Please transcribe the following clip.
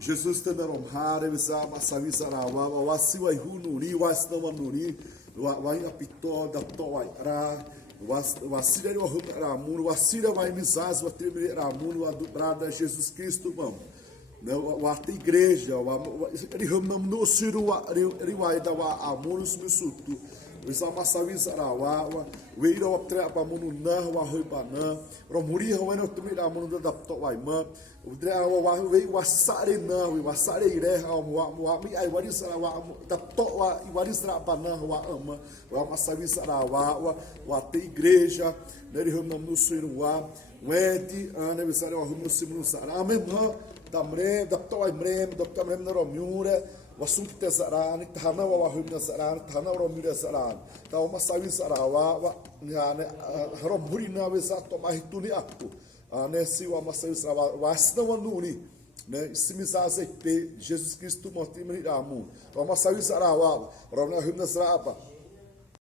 Jesus tenarom hare bisa masawi sarawa wasi wai hunuri was no manuri wai apito da to wai ra wasi dari wa ramun wasi da wai misas wa tremere ramun wa do brada Jesus Cristo vamos wa arte igreja wa ri hamam no siru wa ri wai da wa amorus misutu bisa masawi sarawa weiro wa tre apa mununa wa hoibana romuri hawen no tremere ramun da to wai ma udra wa we wasare na we wasare ire wa mi ai wari sarawa da to wa wari sara pana wa ama wa masawi sarawa wa te igreja neri hamam no siru wa wedi ane bisa wa hum simu sara amen tamre da to ai mrem da tamrem no romure wasuk te sara ni thana wa hum na sara thana romure sara ta wa masawi sarawa wa ne romuri na we sa to mahituni aku nesse o amassei o wanuni né simisa Jesus Cristo morto em Miramu o amassei o sarawa romna himna sarapa